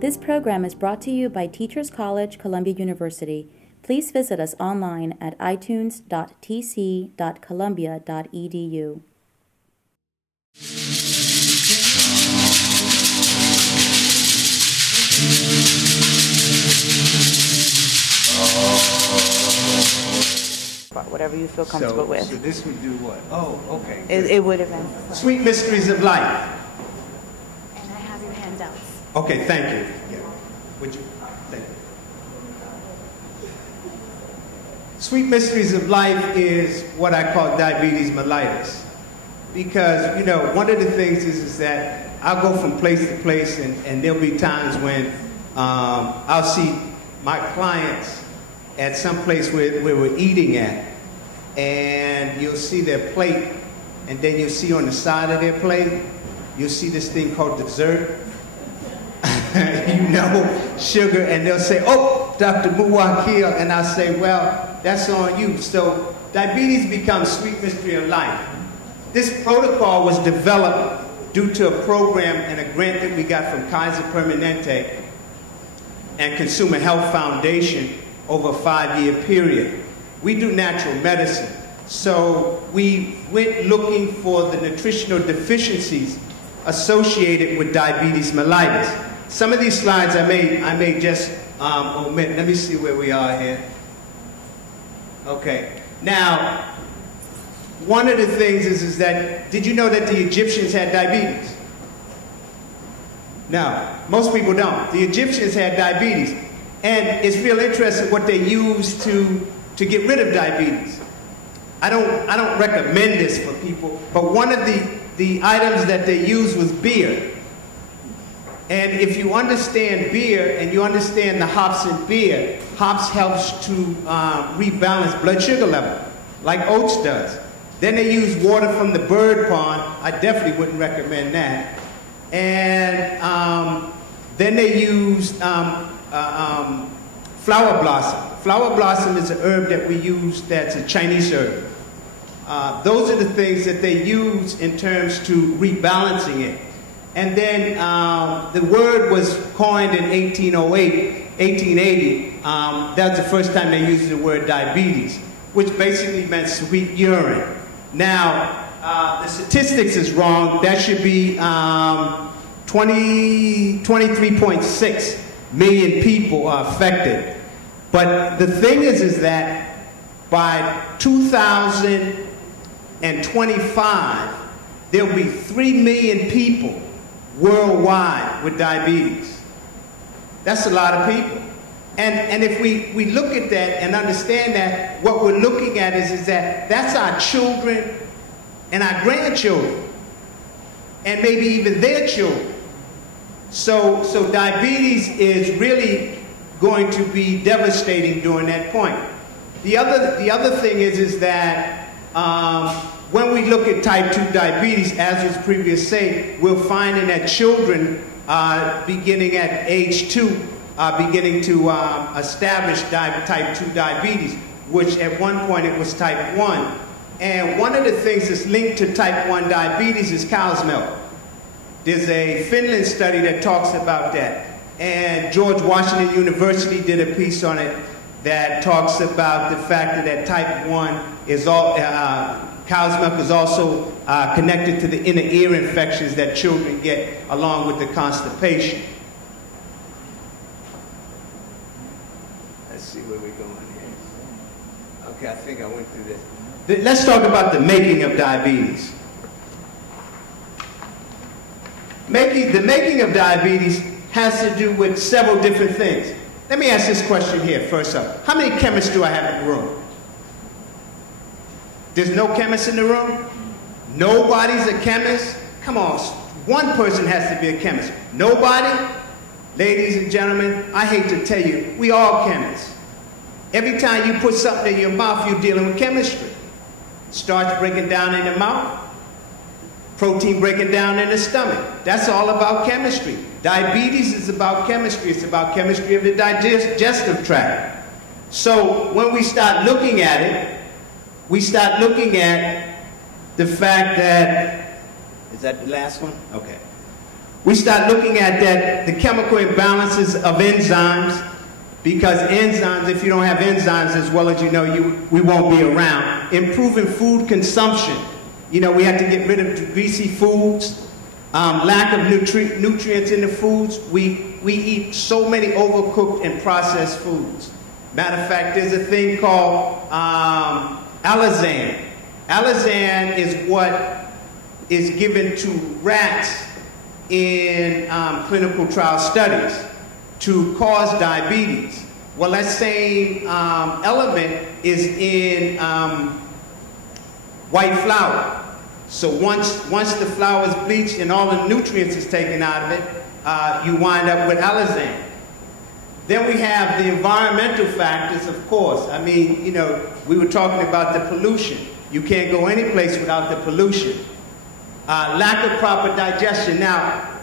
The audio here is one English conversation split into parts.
This program is brought to you by Teachers College, Columbia University. Please visit us online at itunes.tc.columbia.edu. Whatever you feel comfortable with. So this would do what? Oh, okay. It would have been. Sweet Mysteries of Life. And I have your handouts. Okay, thank you. Yeah. Would you? Thank you. Sweet Mysteries of Life is what I call diabetes mellitus. Because, you know, one of the things is that I'll go from place to place, and there'll be times when I'll see my clients at some place where we're eating at, and you'll see their plate, and then you'll see on the side of their plate, you'll see this thing called dessert. You know, sugar, and they'll say, "Oh, Dr. Muwwakkil," and I'll say, "Well, that's on you." So diabetes becomes sweet mystery of life. This protocol was developed due to a program and a grant that we got from Kaiser Permanente and Consumer Health Foundation over a 5-year period. We do natural medicine, so we went looking for the nutritional deficiencies associated with diabetes mellitus. Some of these slides I may just omit. Let me see where we are here. Okay. Now, one of the things is that, did you know that the Egyptians had diabetes? No, most people don't. The Egyptians had diabetes. And it's real interesting what they used to get rid of diabetes. I don't recommend this for people, but one of the items that they used was beer. And if you understand beer and you understand the hops in beer, hops helps to rebalance blood sugar level, like oats does. Then they use water from the bird pond. I definitely wouldn't recommend that. And then they used flower blossom. Flower blossom is an herb that we use that's a Chinese herb. Those are the things that they use in terms to rebalancing it. And then the word was coined in 1880. That was the first time they used the word diabetes, which basically meant sweet urine. Now, the statistics is wrong. That should be 23.6 million people are affected. But the thing is that by 2025, there'll be 3 million people worldwide with diabetes. That's a lot of people. And if we look at that and understand that, what we're looking at is that that's our children and our grandchildren, and maybe even their children. So diabetes is really going to be devastating during that point. The other thing is that when we look at type 2 diabetes, as was previously said, we're finding that children beginning at age 2 beginning to establish type 2 diabetes, which at one point it was type 1. And one of the things that's linked to type 1 diabetes is cow's milk. There's a Finland study that talks about that. And George Washington University did a piece on it that talks about the fact that type 1 is cow's milk is also connected to the inner ear infections that children get along with the constipation. Let's see where we're going here. Okay, I think I went through this. Let's talk about the making of diabetes. The making of diabetes has to do with several different things. Let me ask this question here first up. How many chemists do I have in the room? There's no chemist in the room? Nobody's a chemist? Come on, one person has to be a chemist. Nobody? Ladies and gentlemen, I hate to tell you, we all chemists. Every time you put something in your mouth, you're dealing with chemistry. Starch breaking down in the mouth, protein breaking down in the stomach. That's all about chemistry. Diabetes is about chemistry. It's about chemistry of the digestive tract. So when we start looking at it, we start looking at the fact that, is that the last one? Okay. We start looking at the chemical imbalances of enzymes, because enzymes, if you don't have enzymes, as well as you know, we won't be around. Improving food consumption. You know, we have to get rid of greasy foods, lack of nutrients in the foods. We eat so many overcooked and processed foods. Matter of fact, there's a thing called allicin. Allicin is what is given to rats in clinical trial studies to cause diabetes. Well, that same element is in white flour. So once the flour is bleached and all the nutrients is taken out of it, you wind up with allicin. Then we have the environmental factors, of course. I mean, you know, we were talking about the pollution. You can't go any place without the pollution. Lack of proper digestion. Now,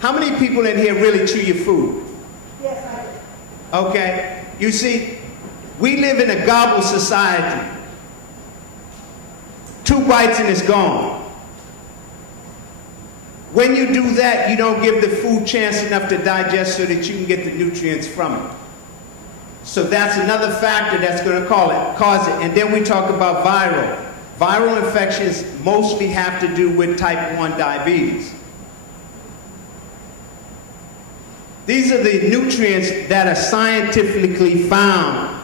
how many people in here really chew your food? Yes, I do. Okay. You see, we live in a gobble society. 2 bites and it's gone. When you do that, you don't give the food chance enough to digest so that you can get the nutrients from it. So that's another factor that's going to cause it. And then we talk about viral. Viral infections mostly have to do with type 1 diabetes. These are the nutrients that are scientifically found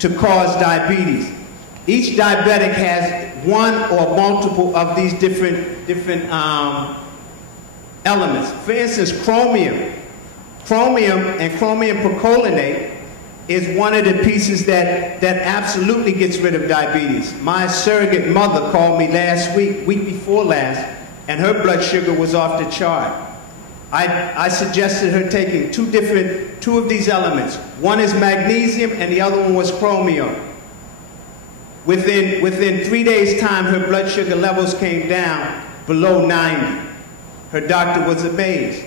to cause diabetes. Each diabetic has one or multiple of these different elements. For instance, chromium. Chromium and chromium percolinate is one of the pieces that absolutely gets rid of diabetes. My surrogate mother called me last week before last, and her blood sugar was off the chart. I suggested her taking two of these elements. One is magnesium and the other one was chromium. Within 3 days' time, her blood sugar levels came down below 90. Her doctor was amazed.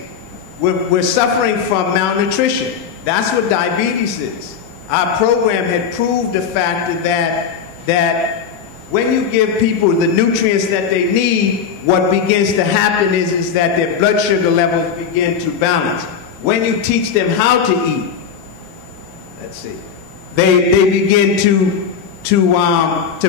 We're suffering from malnutrition. That's what diabetes is. Our program had proved the fact that when you give people the nutrients that they need, what begins to happen is that their blood sugar levels begin to balance. When you teach them how to eat, let's see, they begin to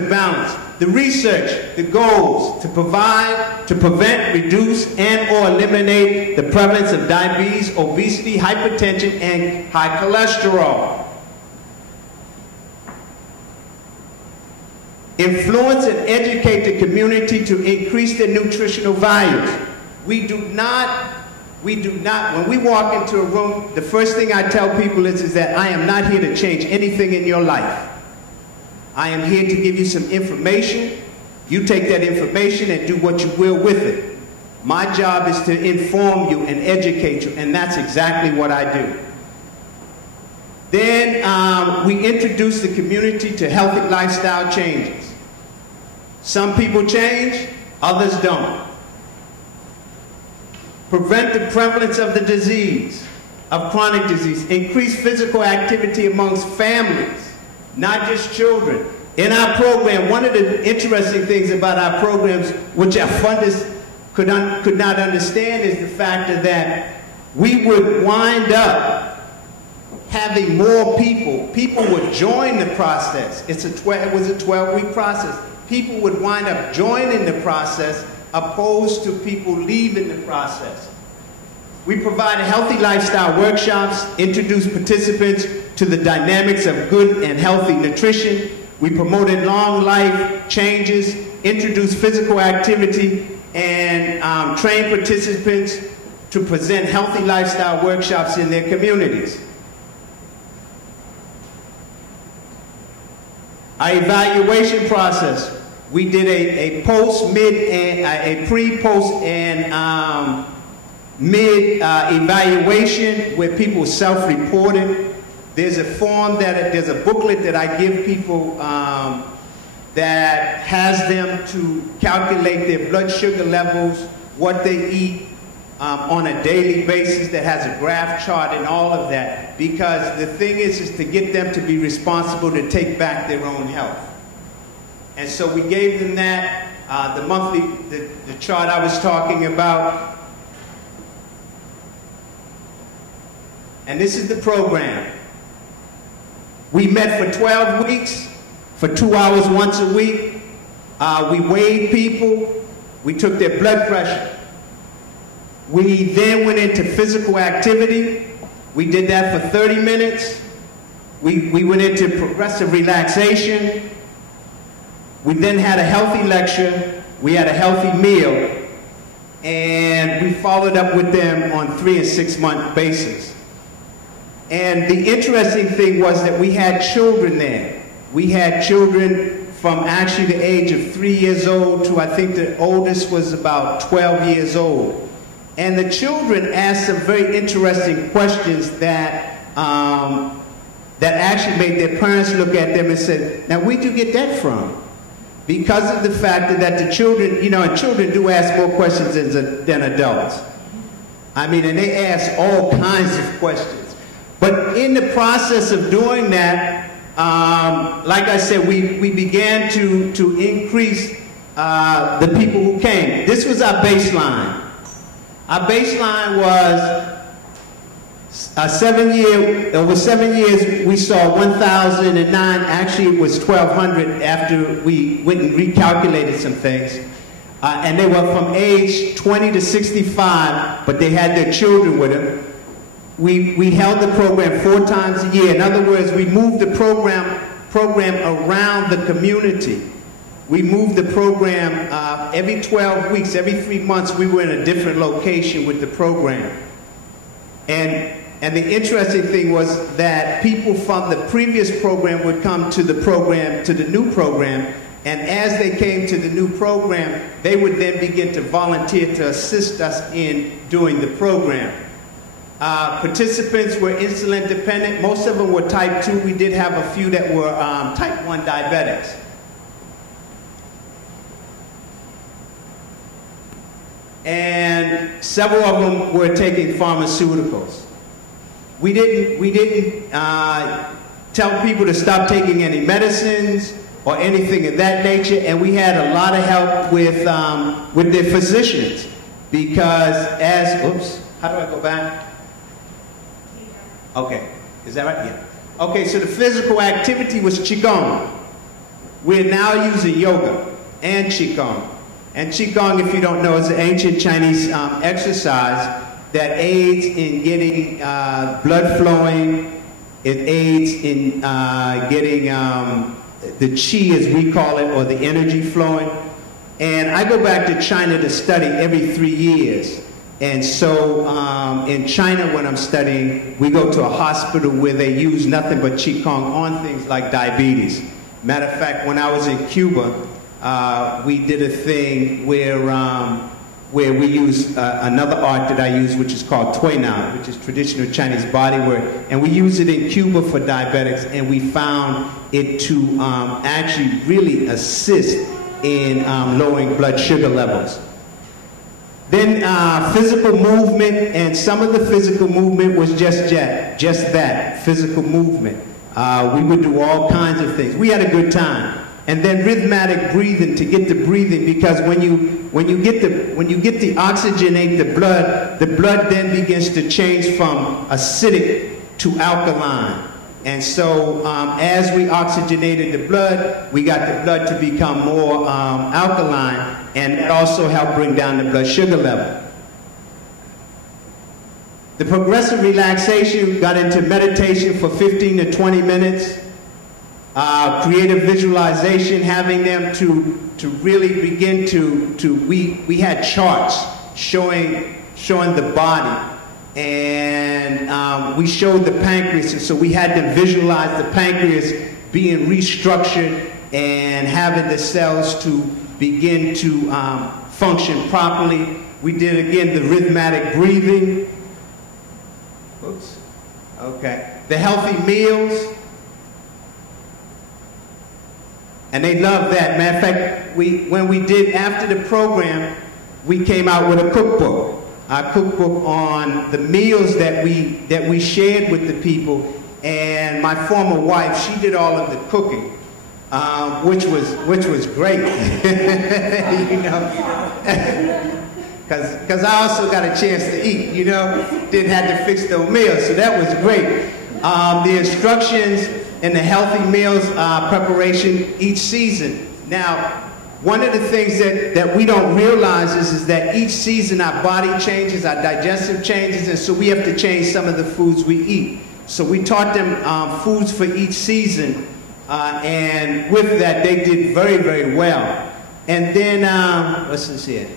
balance. The research, the goals, to prevent, reduce, and or eliminate the prevalence of diabetes, obesity, hypertension, and high cholesterol. Influence and educate the community to increase their nutritional values. We do not, when we walk into a room, the first thing I tell people is that I am not here to change anything in your life. I am here to give you some information. You take that information and do what you will with it. My job is to inform you and educate you, and that's exactly what I do. Then we introduce the community to healthy lifestyle changes. Some people change, others don't. Prevent the prevalence of the disease, of chronic disease. Increase physical activity amongst families, not just children. In our program, one of the interesting things about our programs, which our funders could not understand, is the fact that we would wind up having more people. People would join the process. It was a 12-week process. People would wind up joining the process opposed to people leaving the process. We provided healthy lifestyle workshops, introduced participants to the dynamics of good and healthy nutrition. We promoted long life changes, introduced physical activity, and trained participants to present healthy lifestyle workshops in their communities. Our evaluation process. We did a post, mid, and a pre, post, and mid evaluation where people self-reported. There's a form there's a booklet that I give people that has them to calculate their blood sugar levels, what they eat on a daily basis, that has a graph chart and all of that. Because the thing is to get them to be responsible to take back their own health. And so we gave them that, the chart I was talking about. And this is the program. We met for 12 weeks, for 2 hours once a week. We weighed people. We took their blood pressure. We then went into physical activity. We did that for 30 minutes. We went into progressive relaxation. We then had a healthy lecture. We had a healthy meal. And we followed up with them on 3- and 6-month basis. And the interesting thing was that we had children there. We had children from actually the age of 3 years old to I think the oldest was about 12 years old. And the children asked some very interesting questions that actually made their parents look at them and said, now where'd you get that from? Because of the fact that the children, you know, and children do ask more questions than adults. I mean, and they ask all kinds of questions. But in the process of doing that, like I said, we began to increase the people who came. This was our baseline. Our baseline was over 7 years, we saw 1,009. Actually, it was 1,200 after we went and recalculated some things. And they were from age 20 to 65, but they had their children with them. We held the program 4 times a year. In other words, we moved the program around the community. We moved the program every 12 weeks, every 3 months, we were in a different location with the program. And the interesting thing was that people from the previous program would come to the program, to the new program, and as they came to the new program, they would then begin to volunteer to assist us in doing the program. Participants were insulin dependent. Most of them were type 2. We did have a few that were type 1 diabetics. And several of them were taking pharmaceuticals. We didn't tell people to stop taking any medicines or anything of that nature, and we had a lot of help with their physicians because oops, how do I go back? Okay, is that right? Yeah. Okay, so the physical activity was Qigong. We're now using yoga and Qigong. And Qigong, if you don't know, is an ancient Chinese exercise that aids in getting blood flowing. It aids in getting the qi, as we call it, or the energy flowing. And I go back to China to study every 3 years. And so in China, when I'm studying, we go to a hospital where they use nothing but Qigong on things like diabetes. Matter of fact, when I was in Cuba, we did a thing where we use another art that I use, which is called Tuina, which is traditional Chinese bodywork. And we use it in Cuba for diabetics, and we found it to actually really assist in lowering blood sugar levels. Then physical movement, and some of the physical movement was just that, physical movement. We would do all kinds of things. We had a good time. And then rhythmic breathing to get the breathing, because when you get the oxygenate the blood then begins to change from acidic to alkaline. And so as we oxygenated the blood, we got the blood to become more alkaline, and it also helped bring down the blood sugar level. The progressive relaxation got into meditation for 15 to 20 minutes. Creative visualization, having them to really begin we had charts showing the body, and we showed the pancreas, and so we had to visualize the pancreas being restructured and having the cells to begin to function properly. We did again the rhythmic breathing. Oops. Okay. The healthy meals. And they loved that. Matter of fact, when we did after the program, we came out with a cookbook on the meals that we shared with the people. And my former wife, she did all of the cooking, which was great. You know, because I also got a chance to eat, you know, didn't have to fix those meals, so that was great. The instructions in the healthy meals preparation each season. Now, one of the things that we don't realize is that each season our body changes, our digestive changes, and so we have to change some of the foods we eat. So we taught them foods for each season, and with that they did very, very well. And then, what's this here?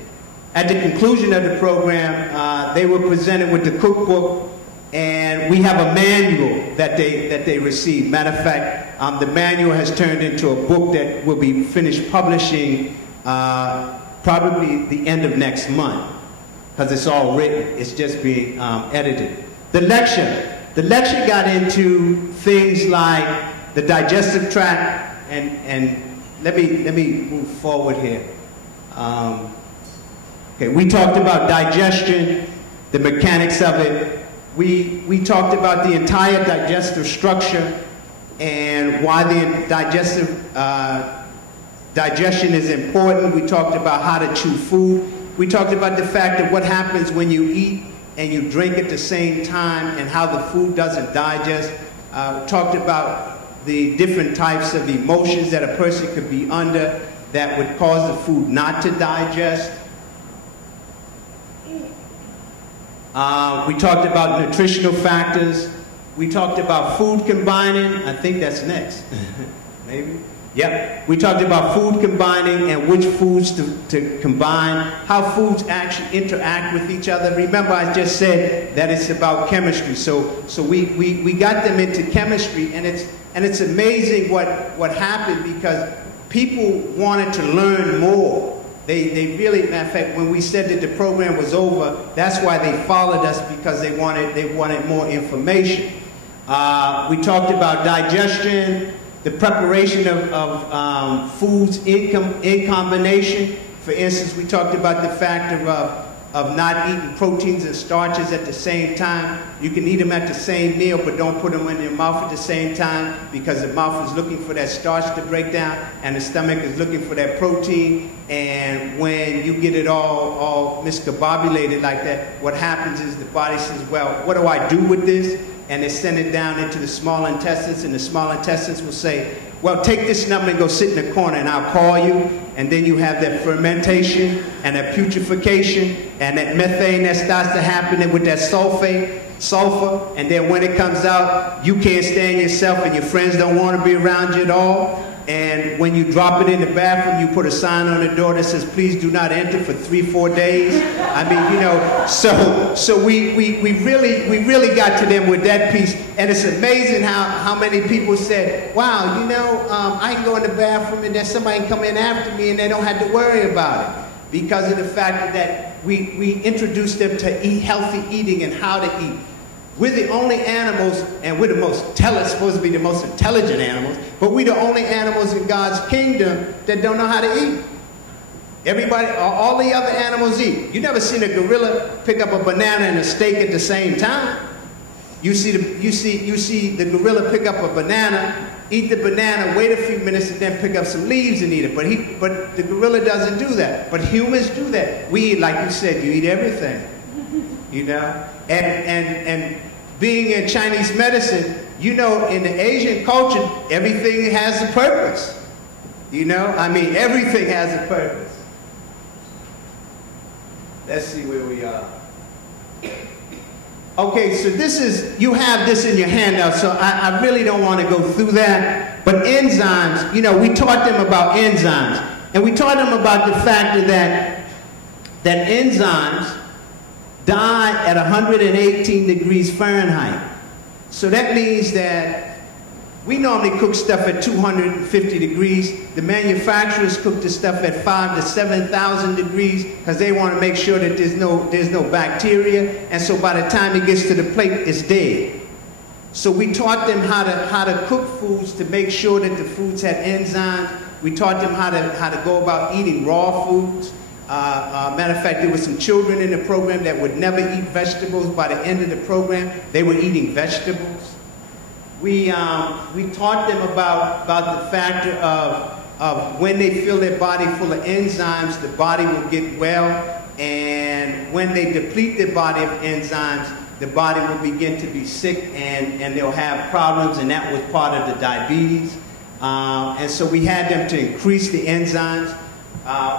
At the conclusion of the program, they were presented with the cookbook, and we have a manual that they received. Matter of fact, the manual has turned into a book that will be finished publishing probably the end of next month, because it's all written. It's just being edited. The lecture got into things like the digestive tract, and let me move forward here. Okay, we talked about digestion, the mechanics of it. We talked about the entire digestive structure and why the digestion is important. We talked about how to chew food. We talked about the fact of what happens when you eat and you drink at the same time and how the food doesn't digest. We talked about the different types of emotions that a person could be under that would cause the food not to digest. We talked about nutritional factors. We talked about food combining. I think that's next. Maybe? Yep. We talked about food combining and which foods to combine, how foods actually interact with each other. Remember, I just said that it's about chemistry. So we got them into chemistry, and it's amazing what happened, because people wanted to learn more. They really, matter of fact, when we said that the program was over, that's why they followed us, because they wanted more information. We talked about digestion, the preparation of foods in combination. For instance, we talked about the fact of not eating proteins and starches at the same time. You can eat them at the same meal, but don't put them in your mouth at the same time, because the mouth is looking for that starch to break down, and the stomach is looking for that protein. And when you get it all miscombobulated like that, what happens is the body says, well, what do I do with this? And they send it down into the small intestines, and the small intestines will say, well, take this number and go sit in the corner, and I'll call you. And then you have that fermentation and that putrefaction and that methane that starts to happen with that sulfur. And then when it comes out, you can't stand yourself, and your friends don't want to be around you at all. And when you drop it in the bathroom, you put a sign on the door that says, please do not enter for 3-4 days. I mean, you know, so we really got to them with that piece. And it's amazing how many people said, wow, you know, I can go in the bathroom and then somebody can come in after me and they don't have to worry about it, because of the fact that we introduced them to healthy eating and how to eat. We're the only animals, and we're supposed to be the most intelligent animals, but we're the only animals in God's kingdom that don't know how to eat. Everybody, all the other animals eat. You never seen a gorilla pick up a banana and a steak at the same time. You see the gorilla pick up a banana, eat the banana, wait a few minutes, and then pick up some leaves and eat it. But the gorilla doesn't do that. But humans do that. We eat, like you said, you eat everything. You know? And being in Chinese medicine, you know, in the Asian culture, everything has a purpose. You know? I mean, everything has a purpose. Let's see where we are. Okay, so you have this in your handout, so I really don't want to go through that. But enzymes, you know, we taught them about enzymes. And we taught them about the fact that enzymes die at 118 degrees Fahrenheit. So that means that we normally cook stuff at 250 degrees. The manufacturers cook the stuff at 5,000 to 7,000 degrees, because they want to make sure that there's no bacteria. And so by the time it gets to the plate, it's dead. So we taught them how to cook foods to make sure that the foods had enzymes. We taught them how to go about eating raw foods. Matter of fact, there were some children in the program that would never eat vegetables. By the end of the program, they were eating vegetables. We taught them about the factor of when they feel their body full of enzymes, the body will get well. And and when they deplete their body of enzymes, the body will begin to be sick, and they'll have problems, and that was part of the diabetes. And so we had them to increase the enzymes.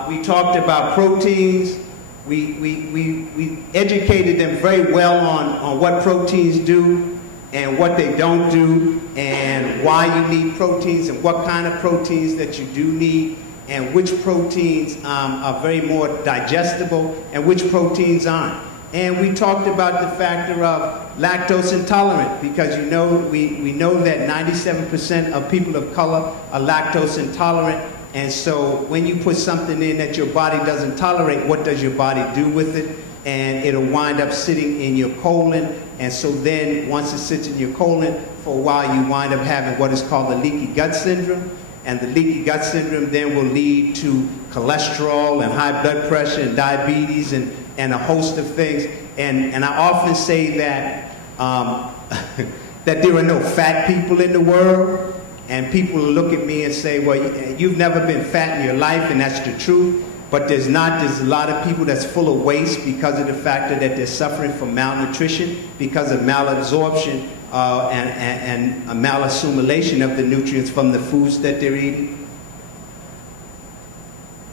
We talked about proteins. We educated them very well on what proteins do and what they don't do, and why you need proteins and what kind of proteins that you do need, and which proteins are very more digestible and which proteins aren't. And we talked about the factor of lactose intolerant, because you know, we know that 97% of people of color are lactose intolerant. And so when you put something in that your body doesn't tolerate, what does your body do with it? And it'll wind up sitting in your colon. And so then once it sits in your colon, for a while you wind up having what is called the leaky gut syndrome. And the leaky gut syndrome then will lead to cholesterol and high blood pressure and diabetes and a host of things. And I often say that, that there are no fat people in the world. And people look at me and say, well, you've never been fat in your life, and that's the truth. But there's a lot of people that's full of waste because of the factor that they're suffering from malnutrition, because of malabsorption and a malassimilation of the nutrients from the foods that they're eating.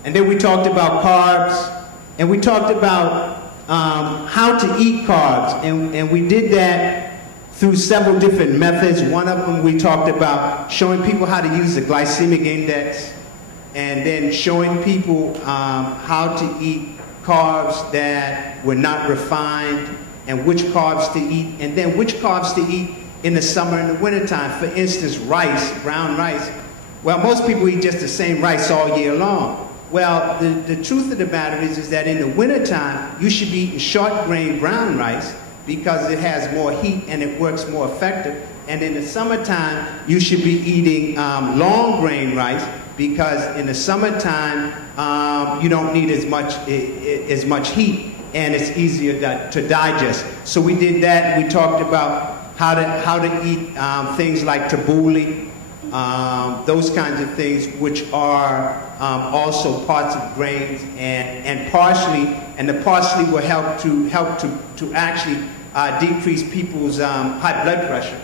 And then we talked about carbs, and we talked about how to eat carbs, and we did that through several different methods. One of them we talked about showing people how to use the glycemic index, and then showing people how to eat carbs that were not refined, and which carbs to eat, and then which carbs to eat in the summer and the wintertime. For instance, rice, brown rice. Well, most people eat just the same rice all year long. Well, the truth of the matter is that in the wintertime, you should be eating short grain brown rice, because it has more heat and it works more effective. And in the summertime, you should be eating long grain rice, because in the summertime, you don't need as much heat, and it's easier to digest. So we did that. We talked about how to eat things like tabbouleh, those kinds of things, which are also parts of grains, and parsley. And the parsley will help to actually decrease people's high blood pressure.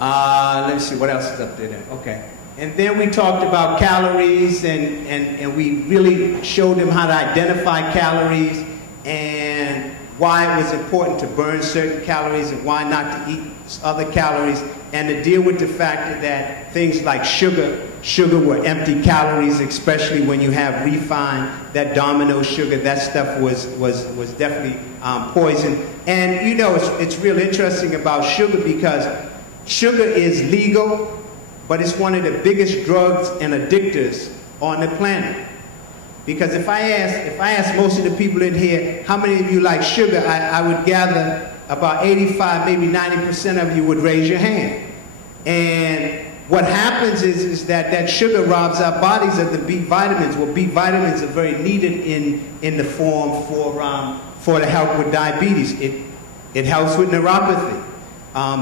Let me see, what else is up there then? Okay. And then we talked about calories, and we really showed them how to identify calories, and why it was important to burn certain calories, and why not to eat other calories, and to deal with the fact that things like sugar were empty calories, especially when you have refined, that domino sugar, that stuff was definitely poison. And you know, it's real interesting about sugar, because sugar is legal, but it's one of the biggest drugs and addictors on the planet. Because if I ask most of the people in here, how many of you like sugar, I would gather about 85, maybe 90% of you would raise your hand. And what happens is that sugar robs our bodies of the B vitamins. Well, B vitamins are very needed in the form for the help with diabetes. It helps with neuropathy.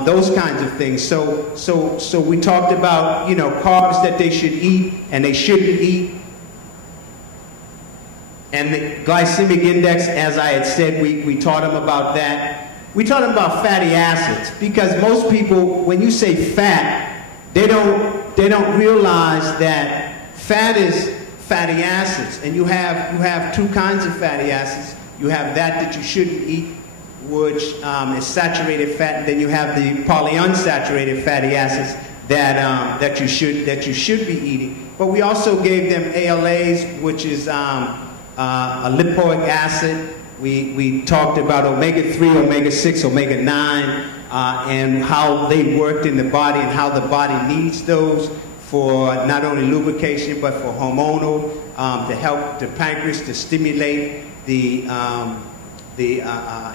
Those kinds of things. So we talked about, you know, carbs that they should eat and they shouldn't eat. And the glycemic index, as I had said, we taught them about that. We taught them about fatty acids, because most people, when you say fat, they don't realize that fat is fatty acids. And you have two kinds of fatty acids. You have that you shouldn't eat, which is saturated fat, and then you have the polyunsaturated fatty acids that you should be eating. But we also gave them ALAs, which is a lipoic acid. We talked about omega-3, omega-6, omega-9, and how they worked in the body, and how the body needs those for not only lubrication but for hormonal, to help the pancreas to stimulate the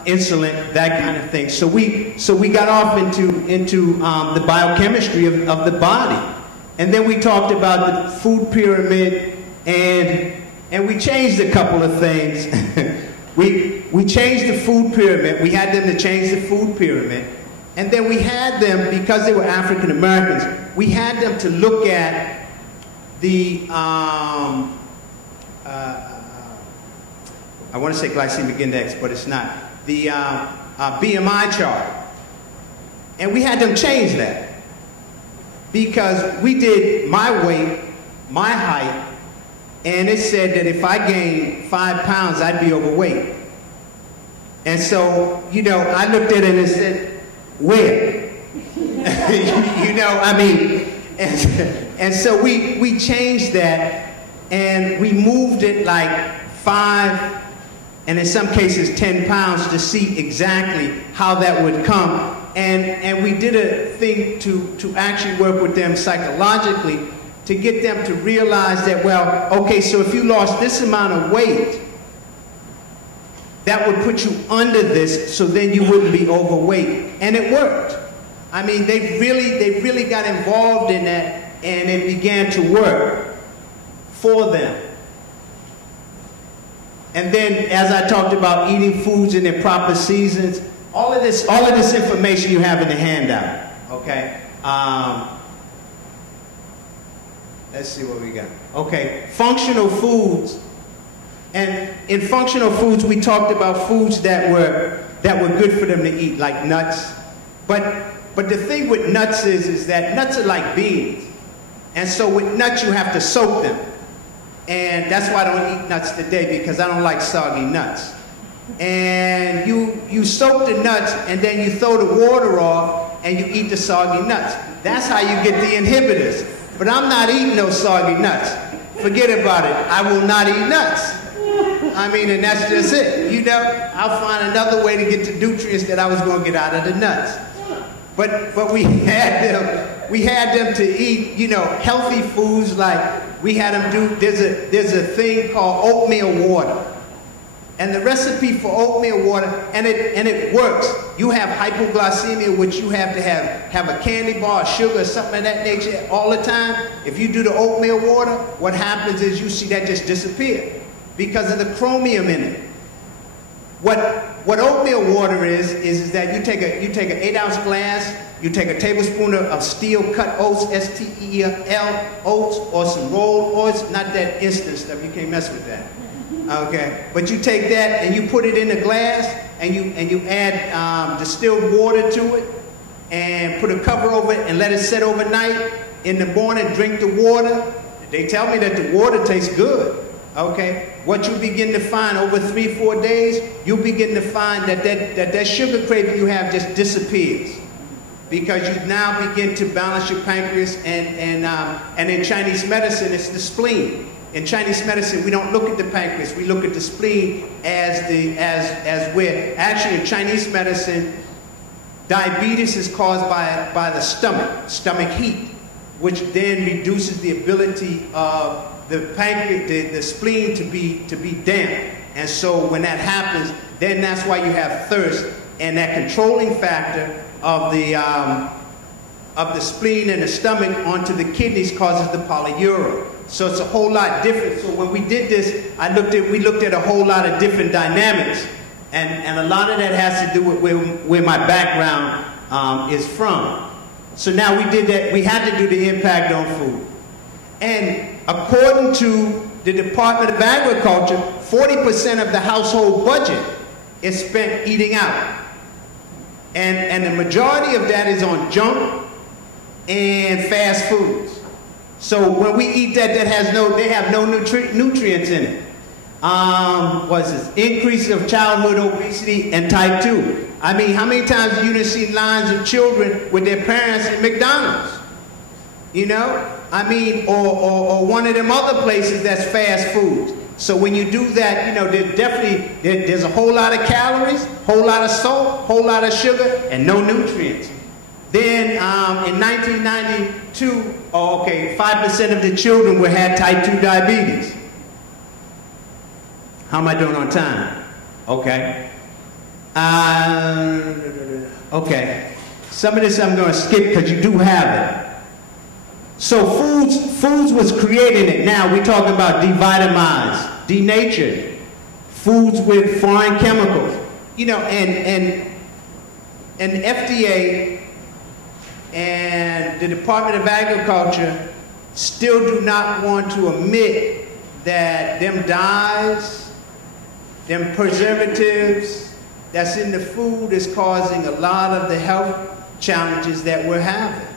insulin, that kind of thing. So we got off into the biochemistry of the body, and then we talked about the food pyramid, and we changed a couple of things. we changed the food pyramid. We had them to change the food pyramid, and then we had them, because they were African Americans, we had them to look at the I I want to say glycemic index, but it's not, the BMI chart. And we had them change that because we did my weight, my height, and it said that if I gained 5 pounds, I'd be overweight. And so, you know, I looked at it and said, where? You know, I mean, and so we changed that and we moved it like 5 and in some cases 10 pounds to see exactly how that would come. And we did a thing to actually work with them psychologically to get them to realize that, well, okay, so if you lost this amount of weight, that would put you under this, so then you wouldn't be overweight. And it worked. I mean, they really got involved in that, and it began to work for them. And then, as I talked about eating foods in their proper seasons, all of this information you have in the handout, okay? Let's see what we got. Okay, functional foods. And in functional foods, we talked about foods that were good for them to eat, like nuts. But the thing with nuts is that nuts are like beans. And so with nuts, you have to soak them. And that's why I don't eat nuts today, because I don't like soggy nuts. And you soak the nuts, and then you throw the water off, and you eat the soggy nuts. That's how you get the inhibitors. But I'm not eating those soggy nuts. Forget about it. I will not eat nuts. I mean, and that's just it. You know, I'll find another way to get the nutrients that I was going to get out of the nuts. But we had them to eat, you know, healthy foods. Like we had them do. There's a thing called oatmeal water. And the recipe for oatmeal water, and it works. You have hypoglycemia, which you have to have a candy bar, sugar, something of that nature all the time. If you do the oatmeal water, what happens is you see that just disappear because of the chromium in it. What oatmeal water is that you take an 8-ounce glass, you take a tablespoon of steel cut oats, S-T-E-L oats, or some rolled oats, not that instant stuff. You can't mess with that. Okay, but you take that and you put it in a glass and you add distilled water to it and put a cover over it and let it set overnight. In the morning, drink the water. They tell me that the water tastes good. Okay, what you begin to find over 3-4 days, you begin to find that sugar craving you have just disappears because you now begin to balance your pancreas and in Chinese medicine it's the spleen. In Chinese medicine, we don't look at the pancreas, we look at the spleen as where, actually in Chinese medicine, diabetes is caused by the stomach heat, which then reduces the ability of the pancreas, the spleen to be damp. And so when that happens, then that's why you have thirst, and that controlling factor of the spleen and the stomach onto the kidneys causes the polyuria. So it's a whole lot different. So when we did this, we looked at a whole lot of different dynamics, and a lot of that has to do with where my background is from. So now we did that. We had to do the impact on food. And according to the Department of Agriculture, 40% of the household budget is spent eating out. And the majority of that is on junk and fast foods. So when we eat that, they have no nutrients in it. What's this? Increase of childhood obesity and type 2. I mean, how many times have you seen lines of children with their parents at McDonald's? You know? I mean, or one of them other places that's fast foods. So when you do that, you know, there's a whole lot of calories, whole lot of salt, whole lot of sugar, and no nutrients. Then in 1992, 5% of the children had type 2 diabetes. How am I doing on time? Okay. Okay. Some of this I'm going to skip because you do have it. So foods was creating it. Now we're talking about devitamized, denatured, foods with foreign chemicals. You know, and FDA and the Department of Agriculture still do not want to admit that them dyes, them preservatives that's in the food is causing a lot of the health challenges that we're having.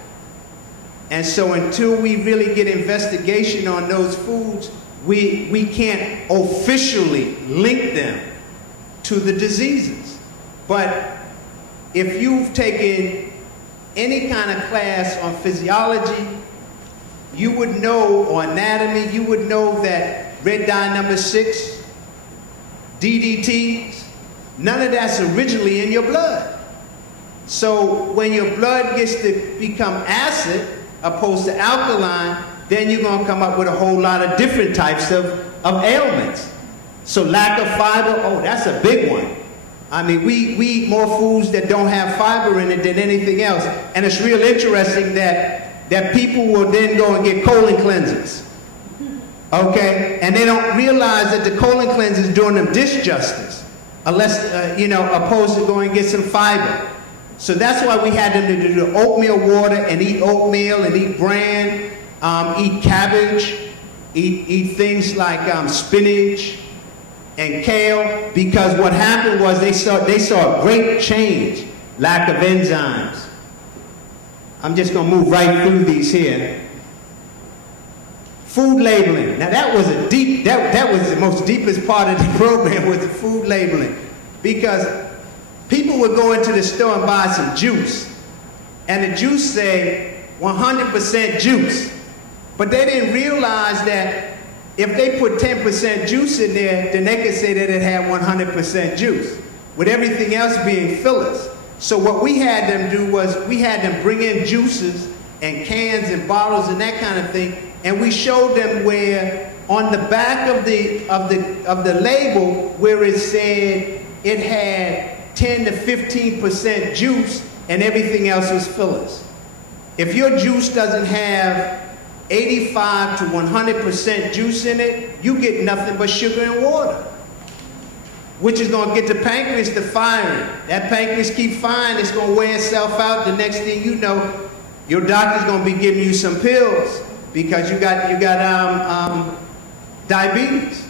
And so until we really get investigation on those foods, we can't officially link them to the diseases. But if you've taken any kind of class on physiology, you would know, or anatomy, you would know that red dye number 6, DDTs, none of that's originally in your blood. So when your blood gets to become acid opposed to alkaline, then you're going to come up with a whole lot of different types of ailments. So lack of fiber, oh, that's a big one. I mean, we eat more foods that don't have fiber in it than anything else. And it's real interesting that people will then go and get colon cleansers. Okay? And they don't realize that the colon cleanser is doing them disjustice, unless, you know, opposed to going and get some fiber. So that's why we had them to do the oatmeal water and eat oatmeal and eat bran, eat cabbage, eat things like spinach and kale, because what happened was they saw a great change, lack of enzymes. I'm just going to move right through these here. Food labeling. Now that was that was the most deepest part of the program, was the food labeling, because people would go into the store and buy some juice, and the juice say 100% juice, but they didn't realize that if they put 10% juice in there, then they could say that it had 100% juice, with everything else being fillers. So what we had them do was we had them bring in juices and cans and bottles and that kind of thing, and we showed them where on the back of the label where it said it had 10 to 15% juice and everything else was fillers. If your juice doesn't have 85 to 100% juice in it, you get nothing but sugar and water, which is going to get the pancreas to firing. That pancreas keep firing, it's going to wear itself out. The next thing you know, your doctor's going to be giving you some pills because you got diabetes.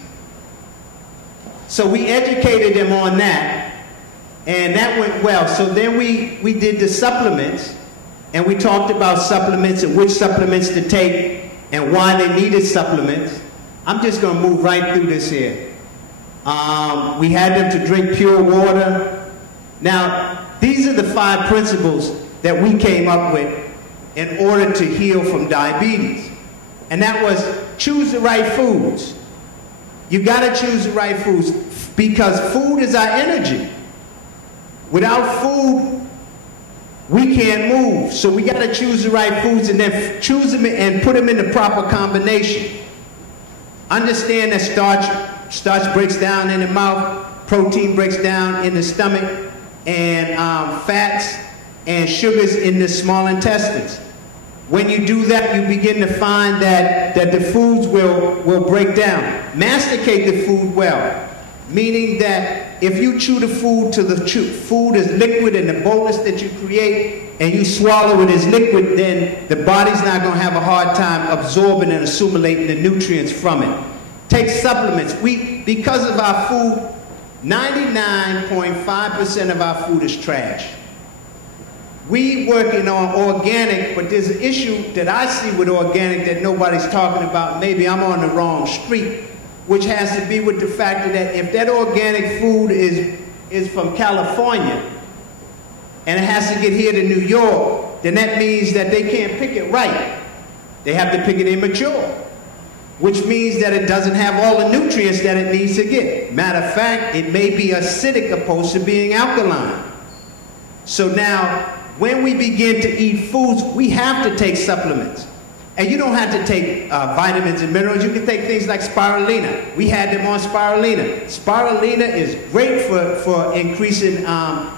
So we educated them on that, and that went well. So then we did the supplements, and we talked about supplements and which supplements to take and why they needed supplements. I'm just going to move right through this here. We had them to drink pure water. Now, these are the 5 principles that we came up with in order to heal from diabetes. And that was choose the right foods. You got to choose the right foods, because food is our energy. Without food, we can't move. So we got to choose the right foods, and then choose them and put them in the proper combination. Understand that starch breaks down in the mouth, protein breaks down in the stomach, and fats and sugars in the small intestines. When you do that, you begin to find that the foods will break down. Masticate the food well, meaning that if you chew the food till the food is liquid and the bolus that you create and you swallow it as liquid, then the body's not going to have a hard time absorbing and assimilating the nutrients from it. Take supplements. Because of our food, 99.5% of our food is trash. We working on organic, but there's an issue that I see with organic that nobody's talking about. Maybe I'm on the wrong street, which has to be with the fact that if that organic food is from California and it has to get here to New York, then that means that they can't pick it right. They have to pick it immature, which means that it doesn't have all the nutrients that it needs to get. Matter of fact, it may be acidic opposed to being alkaline. So now, when we begin to eat foods, we have to take supplements. And you don't have to take vitamins and minerals. You can take things like spirulina. We had them on spirulina. Spirulina is great for increasing,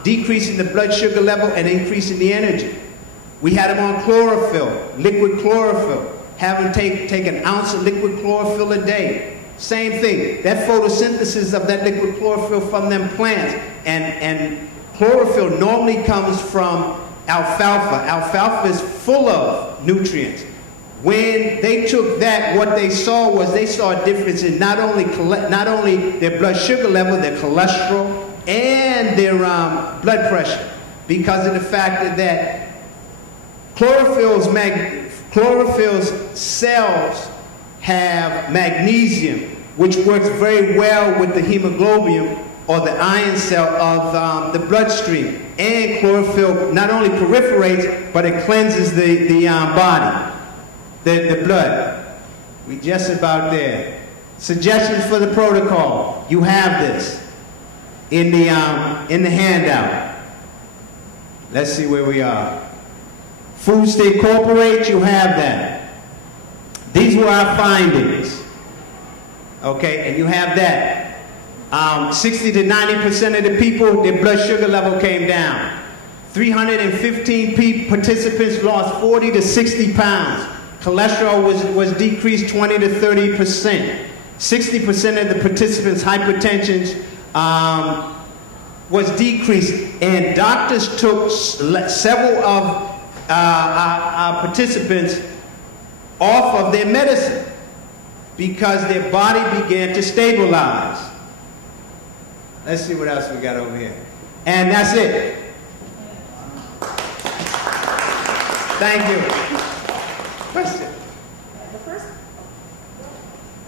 decreasing the blood sugar level and increasing the energy. We had them on chlorophyll, liquid chlorophyll. Have them take an ounce of liquid chlorophyll a day. Same thing. That photosynthesis of that liquid chlorophyll from them plants. And chlorophyll normally comes from alfalfa. Alfalfa is full of nutrients. When they took that, what they saw was they saw a difference in not only their blood sugar level, their cholesterol, and their blood pressure, because of the fact that chlorophyll's cells have magnesium, which works very well with the hemoglobin or the iron cell of the bloodstream. And chlorophyll not only proliferates, but it cleanses the body, the blood. We just about there. Suggestions for the protocol. You have this in the handout. Let's see where we are. Foods to incorporate, you have that. These were our findings. Okay, and you have that. 60 to 90% of the people, their blood sugar level came down. 315 participants lost 40 to 60 pounds. Cholesterol was decreased 20 to 30%. 60% of the participants' hypertension was decreased, and doctors took several of our participants off of their medicine because their body began to stabilize. Let's see what else we got over here. And that's it. Thank you. Question? The first?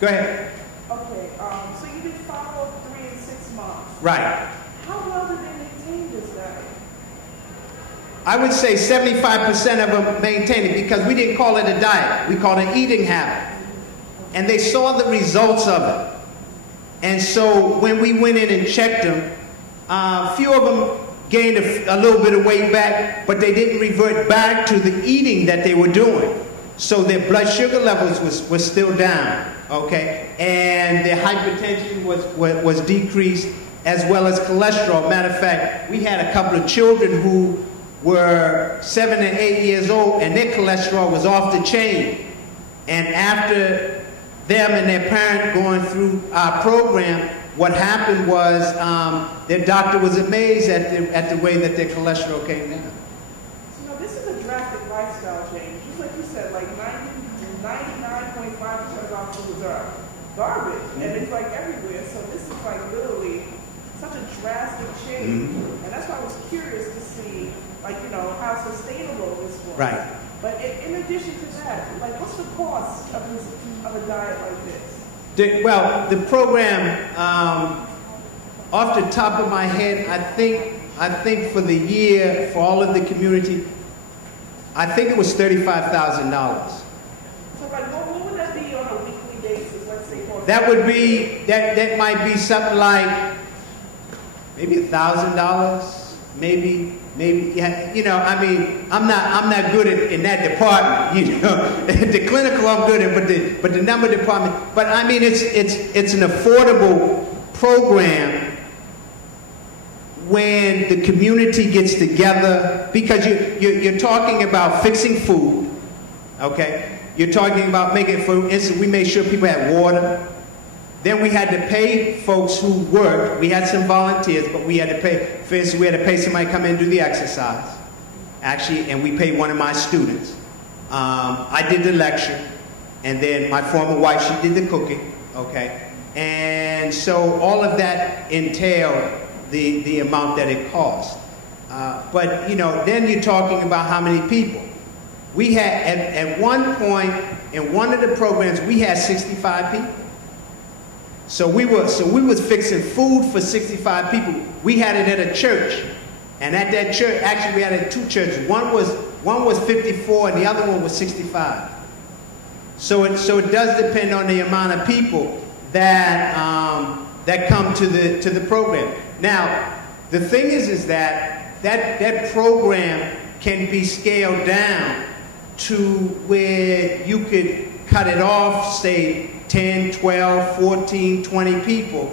Go ahead. Okay, so you did follow 3 and 6 months. Right. How well did they maintain this diet? I would say 75% of them maintained it because we didn't call it a diet. We called it an eating habit. And they saw the results of it. And so when we went in and checked them, a few of them gained a little bit of weight back, but they didn't revert back to the eating that they were doing. So their blood sugar levels was still down, okay? And their hypertension was decreased, as well as cholesterol. Matter of fact, we had a couple of children who were 7 and 8 years old, and their cholesterol was off the chain. And after them and their parent going through our program, what happened was their doctor was amazed at the way that their cholesterol came down. So now this is a drastic lifestyle change. Just like you said, like 99.5% of our foods are garbage, and it's like everywhere. So this is like literally such a drastic change, and that's why I was curious to see, like, you know, how sustainable this was. Right. But in addition to that, like, what's the cost of a diet like this? Well, the program, off the top of my head, I think for the year, for all of the community, I think it was $35,000. So, like, what would that be on a weekly basis? Let's say for that would be that might be something like maybe $1,000, maybe. Yeah, you know, I mean, I'm not good in that department, you know. The clinical I'm good at, but the number department. But I mean, it's an affordable program when the community gets together, because you're talking about fixing food, okay? You're talking about making, for instance, we made sure people had water. Then we had to pay folks who worked. We had some volunteers, but we had to pay. For instance, we had to pay somebody to come in and do the exercise, actually, and we paid one of my students. I did the lecture, and then my former wife, she did the cooking, okay? And so all of that entailed the amount that it cost. But, you know, then you're talking about how many people. We had, at one point, in one of the programs, we had 65 people. So we was fixing food for 65 people. We had it at a church, and at that church, actually we had it at 2 churches. One was 54, and the other one was 65. So it does depend on the amount of people that that come to the program. Now, the thing is that program can be scaled down to where you could cut it off, say 10, 12, 14, 20 people.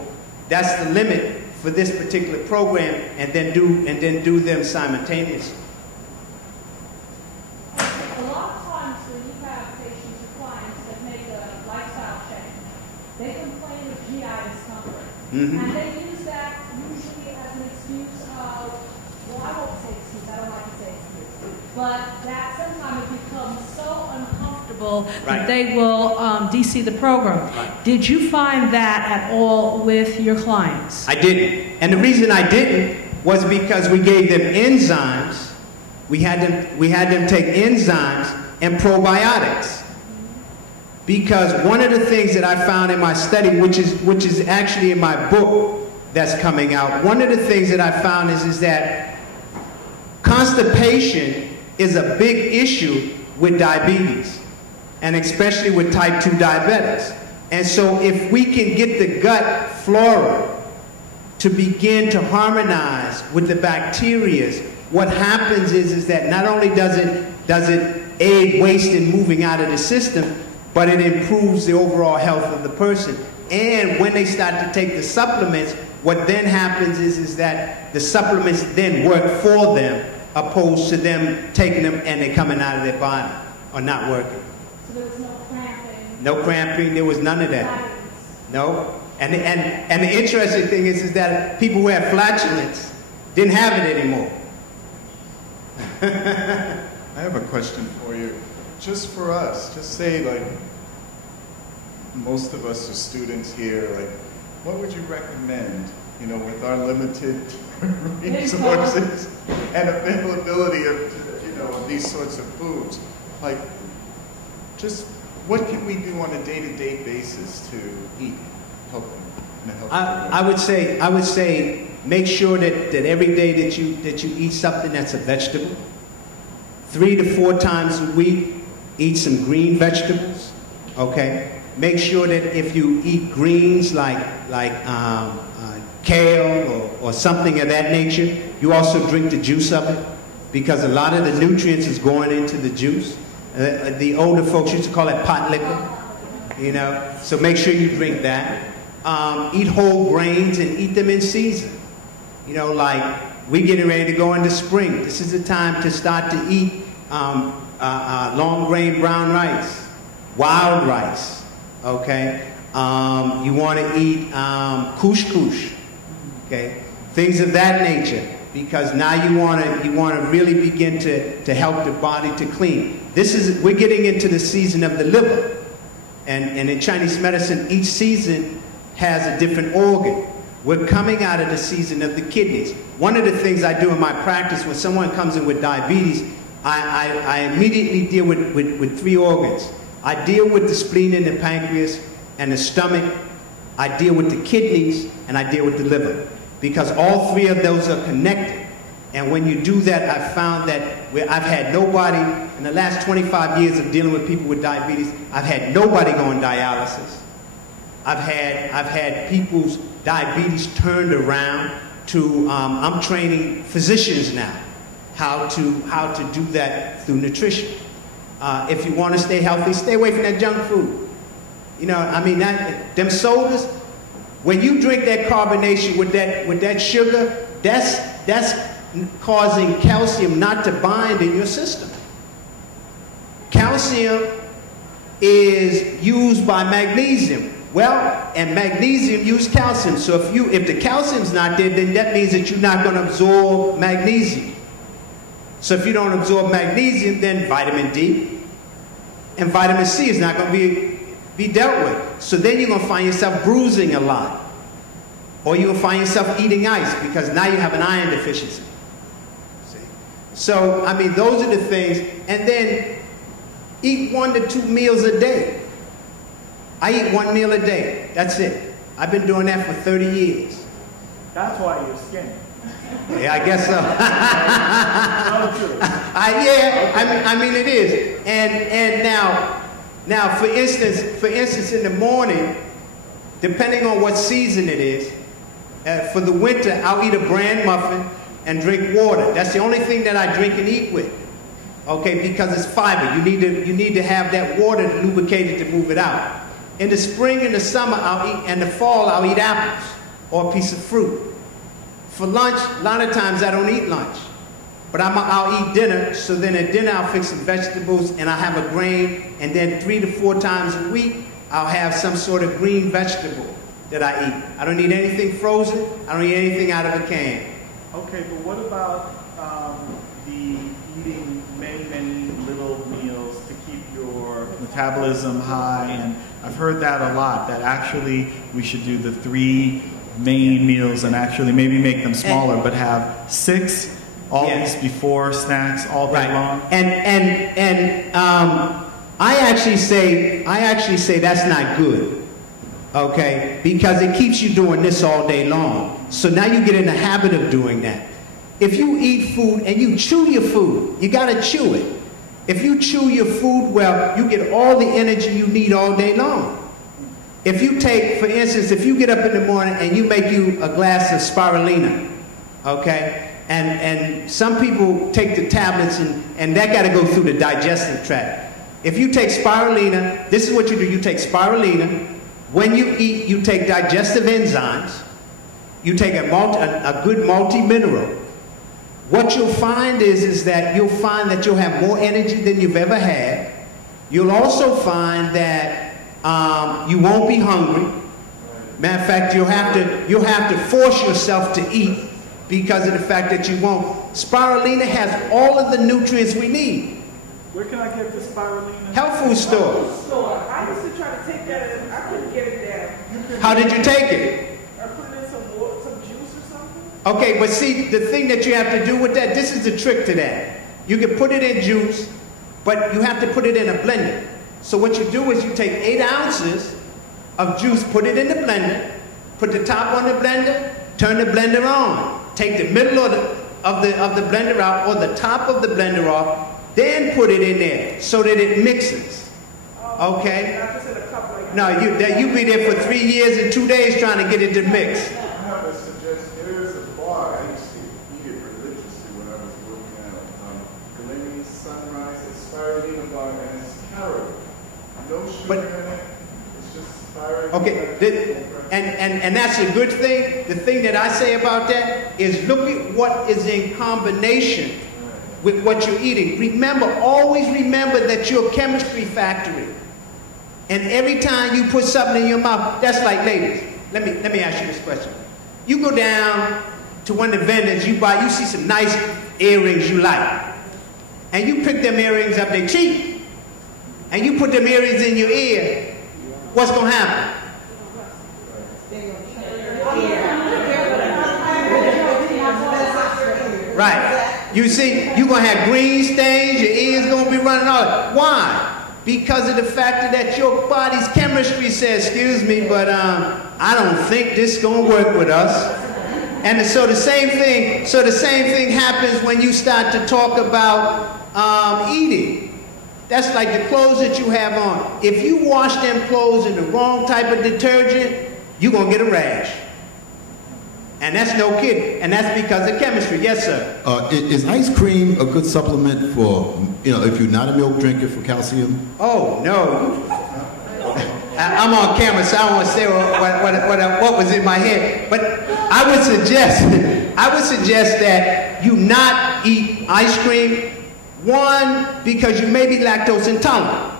That's the limit for this particular program, and then do them simultaneously. A lot of times when you have patients or clients that make a lifestyle change, they complain of GI discomfort. And they use that usually as an excuse of, well, I won't say excuse, I don't like to say excuse, but that sometimes it becomes so uncomfortable comfortable Right. that they will DC the program. Right. Did you find that at all with your clients? I didn't. And the reason I didn't was because we gave them enzymes. We had them take enzymes and probiotics. Because one of the things that I found in my study, which is actually in my book that's coming out, one of the things that I found is that constipation is a big issue with diabetes, and especially with type 2 diabetics. And so if we can get the gut flora to begin to harmonize with the bacteria, what happens is that not only does it aid waste in moving out of the system, but it improves the overall health of the person. And when they start to take the supplements, what then happens is that the supplements then work for them, opposed to them taking them and they coming out of their body or not working. So there was no cramping? No cramping, there was none of that. No. And the interesting thing is that people who have flatulence didn't have it anymore. I have a question for you. Just for us, just say like, most of us are students here, like, what would you recommend, you know, with our limited resources and availability of, you know, of these sorts of foods? Like, just what can we do on a day-to-day basis to eat, help them in a healthy way? I would say make sure that every day that you eat something that's a vegetable. 3 to 4 times a week, eat some green vegetables, okay? Make sure that if you eat greens like kale or something of that nature, you also drink the juice of it, because a lot of the nutrients is going into the juice. The older folks used to call it pot liquor, you know? So make sure you drink that. Eat whole grains and eat them in season. You know, like we're getting ready to go into spring. This is the time to start to eat long grain brown rice, wild rice, okay? You want to eat couscous, okay? Things of that nature, because now you want to really begin to help the body to clean. We're getting into the season of the liver, and in Chinese medicine, each season has a different organ. We're coming out of the season of the kidneys. One of the things I do in my practice when someone comes in with diabetes, I immediately deal with 3 organs. I deal with the spleen and the pancreas and the stomach. I deal with the kidneys, and I deal with the liver, because all 3 of those are connected. And when you do that, I've found that I've had nobody, in the last 25 years of dealing with people with diabetes, I've had nobody go on dialysis. I've had people's diabetes turned around to, I'm training physicians now how to do that through nutrition. If you want to stay healthy, stay away from that junk food. You know, I mean, them sodas, when you drink that carbonation with that sugar, that's causing calcium not to bind in your system. Calcium is used by magnesium. Well, and magnesium uses calcium. So if the calcium's not there, then that means that you're not going to absorb magnesium. So if you don't absorb magnesium, then vitamin D and vitamin C is not going to be dealt with. So then you're going to find yourself bruising a lot. Or you'll find yourself eating ice, because now you have an iron deficiency. See? So, I mean, those are the things. And then eat 1 to 2 meals a day. I eat 1 meal a day. That's it. I've been doing that for 30 years. That's why you're skinny. Yeah, I guess so. I mean it is. And now for instance, in the morning, depending on what season it is, for the winter, I'll eat a bran muffin and drink water. That's the only thing that I drink and eat with. Okay, because it's fiber. You need to have that water to lubricate it to move it out. In the spring and the summer, and the fall, I'll eat apples or a piece of fruit. For lunch, a lot of times I don't eat lunch, but I'll eat dinner. So then at dinner, I'll fix some vegetables and I'll have a grain, and then 3 to 4 times a week, I'll have some sort of green vegetable that I eat. I don't eat anything frozen. I don't eat anything out of a can. Okay, but what about the eating many little meals to keep your metabolism high, and I've heard that a lot, that actually we should do the 3 main meals and actually maybe make them smaller, but have 6 always before snacks all day long. I actually say that's not good, okay? Because it keeps you doing this all day long. So now you get in the habit of doing that. If you eat food and you chew your food, you gotta chew it. If you chew your food well, you get all the energy you need all day long. If you take, for instance, if you get up in the morning and you make you a glass of spirulina, okay? And some people take the tablets and that gotta go through the digestive tract. If you take spirulina, this is what you do. You take spirulina. When you eat, you take digestive enzymes. You take a good multi-mineral. What you'll find is that you'll have more energy than you've ever had. You'll also find that you won't be hungry. Matter of fact, you'll have to force yourself to eat because of the fact that you won't. Spirulina has all of the nutrients we need. Where can I get the spirulina? Health food store. I used to try to take that and I couldn't get it down. How did you take it? I put in some juice or something. Okay, but see, the thing that you have to do with that, this is the trick to that. You can put it in juice, but you have to put it in a blender. So what you do is you take 8 ounces of juice, put it in the blender, put the top on the blender, turn the blender on. Take the middle of the blender out or the top of the blender off, then put it in there so that it mixes. Okay? Not just in a cup like No, you be there for 3 years and 2 days trying to get it to mix. I have a suggestion. There is a bar. I used to eat it religiously when I was working at Millennium Sunrise. It's spirulina bar and it's carrot. No sugar in it. It's just spirulina. Okay, and that's a good thing. The thing that I say about that is look at what is in combination with what you're eating. Always remember that you're a chemistry factory. And every time you put something in your mouth, that's like, ladies, let me ask you this question. You go down to one of the vendors, you see some nice earrings you like. And you pick them earrings up, they cheap. And you put them earrings in your ear, what's gonna happen? Right. You see, you're going to have green stains, your ears going to be running all that. Why? Because of the fact that your body's chemistry says, excuse me, but I don't think this is going to work with us. And so the same thing happens when you start to talk about eating. That's like the clothes that you have on. If you wash them clothes in the wrong type of detergent, you're going to get a rash. And that's no kidding. And that's because of chemistry. Yes, sir. Is ice cream a good supplement for, if you're not a milk drinker, for calcium? Oh, no. I'm on camera, so I don't want to say what was in my head. But I would suggest that you not eat ice cream. One, because you may be lactose intolerant.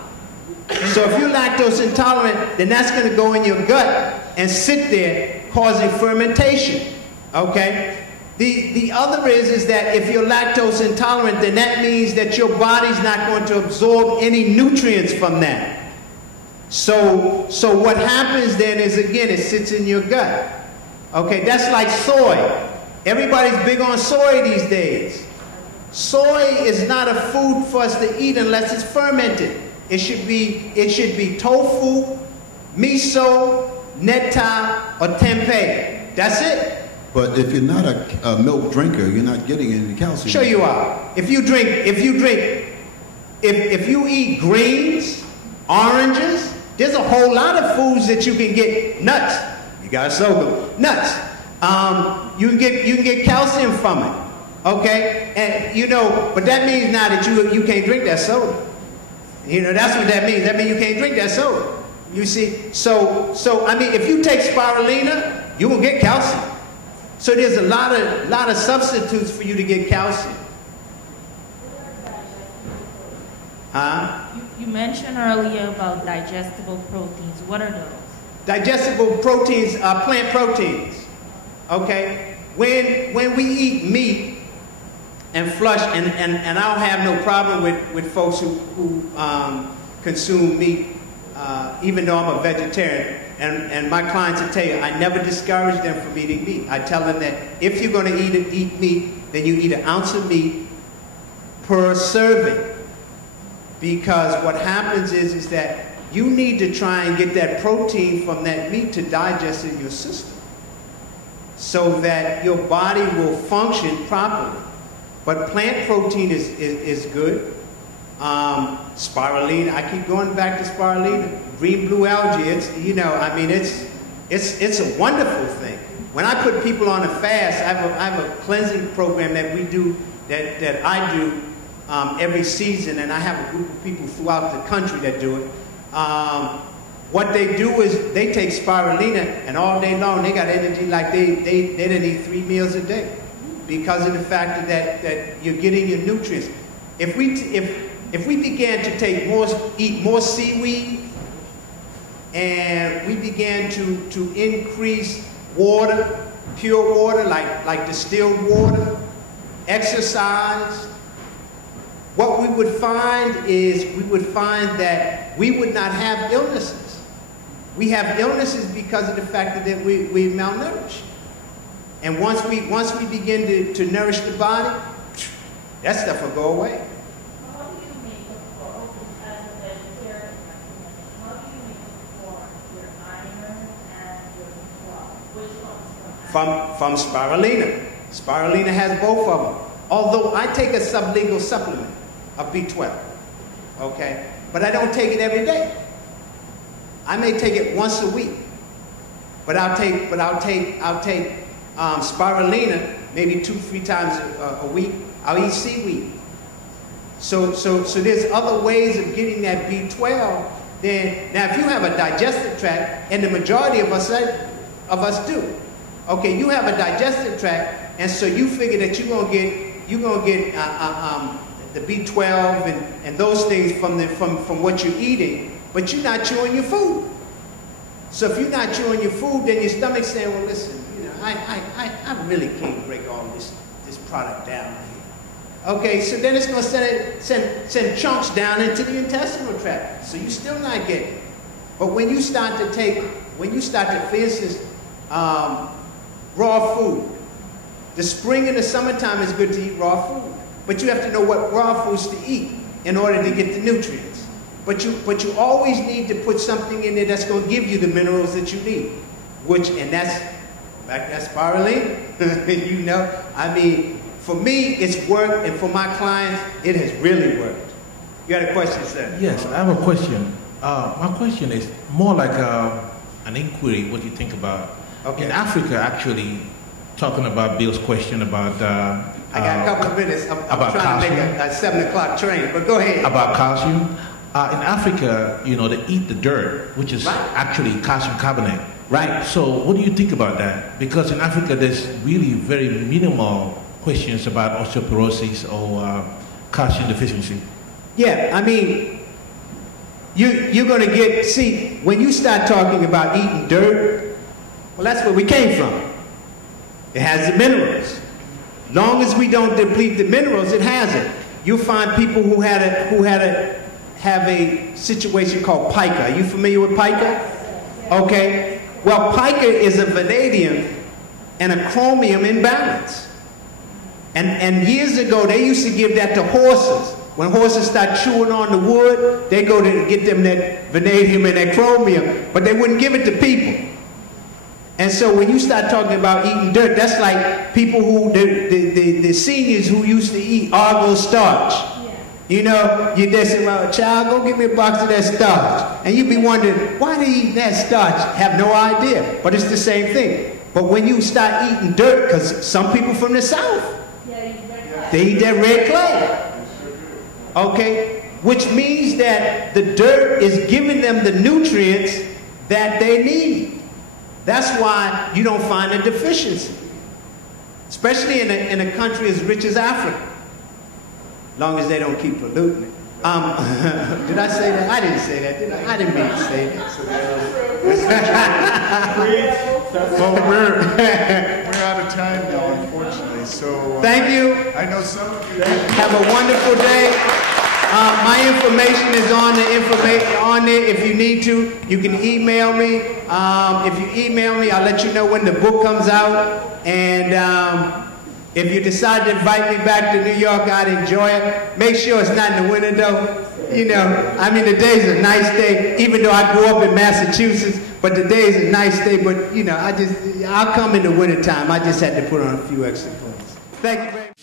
So if you're lactose intolerant, then that's going to go in your gut and sit there causing fermentation. Okay? The other is that if you're lactose intolerant, then that means that your body's not going to absorb any nutrients from that. So what happens then is, again, it sits in your gut. Okay, that's like soy. Everybody's big on soy these days. Soy is not a food for us to eat unless it's fermented. It should be tofu, miso, neta, or tempeh. That's it. But if you're not a milk drinker, you're not getting any calcium. Sure you are. If you eat greens, oranges, there's a whole lot of foods that you can get. Nuts, you gotta soak them. Nuts, you can get calcium from it. Okay, and but that means now that you can't drink that soda. That's what that means. That means you can't drink that soda. You see, so I mean, if you take spirulina, you will get calcium. So there's a lot of substitutes for you to get calcium. You mentioned earlier about digestible proteins. What are those? Digestible proteins are plant proteins. Okay, when we eat meat and flush, and I don't have no problem with folks who consume meat, even though I'm a vegetarian. And my clients will tell you, I never discourage them from eating meat. I tell them that if you're going to eat meat, then you eat an ounce of meat per serving. Because what happens is that you need to try and get that protein from that meat to digest in your system so that your body will function properly. But plant protein is good. Spirulina, I keep going back to spirulina. Green blue algae, it's, you know, I mean, it's a wonderful thing. When I put people on a fast, I have a cleansing program that we do, that I do every season, and I have a group of people throughout the country that do it. What they do is they take spirulina, and all day long they got energy like they didn't eat 3 meals a day because of the fact that you're getting your nutrients. If we began to eat more seaweed, and we began to increase water, pure water, like distilled water, exercise, what we would find is that we would not have illnesses. We have illnesses because of the fact that we're malnourished. And once we begin to nourish the body, that stuff will go away. From spirulina. Spirulina has both of them. Although I take a sublingual supplement of B12, okay? But I don't take it every day. I may take it once a week. But I'll take spirulina maybe 2-3 times a week. I'll eat seaweed. So there's other ways of getting that B12. Now, if you have a digestive tract, and the majority of us do. Okay, you have a digestive tract, and so you figure that you're gonna get the B12 and those things from what you're eating, but you're not chewing your food. So if you're not chewing your food, then your stomach's saying, well, listen, you know, I really can't break all this product down here. Okay, so then it's gonna send chunks down into the intestinal tract. So you're still not getting it. But when you start to, for instance, raw food. The spring and the summertime is good to eat raw food, but you have to know what raw foods to eat in order to get the nutrients. But you always need to put something in there that's going to give you the minerals that you need, and that's spirulina. You know, I mean, for me it's worked, and for my clients it has really worked. You got a question, sir? Yes, I have a question. My question is more like an inquiry. What do you think about? Okay. In Africa, actually, talking about Bill's question about... I got a couple of minutes. I'm trying calcium. To make a 7 o'clock train, but go ahead. About calcium. In Africa, you know, they eat the dirt, which is actually calcium carbonate. Right. So what do you think about that? Because in Africa, there's really very minimal questions about osteoporosis or calcium deficiency. Yeah, I mean, you're going to get... See, when you start talking about eating dirt, well, that's where we came from. It has the minerals. Long as we don't deplete the minerals, it has it. You'll find people who have a situation called pica. Are you familiar with pica? Okay. Well, pica is a vanadium and a chromium imbalance. And years ago, they used to give that to horses. When horses start chewing on the wood, they go to get them that vanadium and that chromium, but they wouldn't give it to people. And so when you start talking about eating dirt, that's like people who, the seniors who used to eat Argo starch. Yeah. You know, you just say, well, child, go get me a box of that starch. And you'd be wondering, why do you eat that starch? Have no idea, but it's the same thing. But when you start eating dirt, because some people from the South, they eat that red clay. Okay, which means that the dirt is giving them the nutrients that they need. That's why you don't find a deficiency, especially in a country as rich as Africa, long as they don't keep polluting it. Did I say that? I didn't say that, did I? I didn't mean to say that. Well, we're out of time now, unfortunately. So thank you. I know some of you have a wonderful day. My information is on there. If you need to, you can email me. If you email me, I'll let you know when the book comes out. And if you decide to invite me back to New York, I'd enjoy it. Make sure it's not in the winter, though. You know, I mean, today's a nice day, even though I grew up in Massachusetts, but today's a nice day. But, you know, I'll come in the wintertime. I just had to put on a few extra clothes. Thank you very much.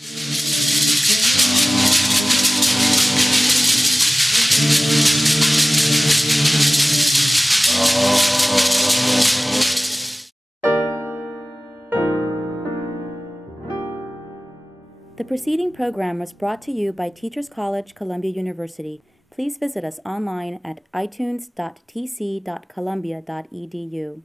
The preceding program was brought to you by Teachers College, Columbia University. Please visit us online at itunes.tc.columbia.edu.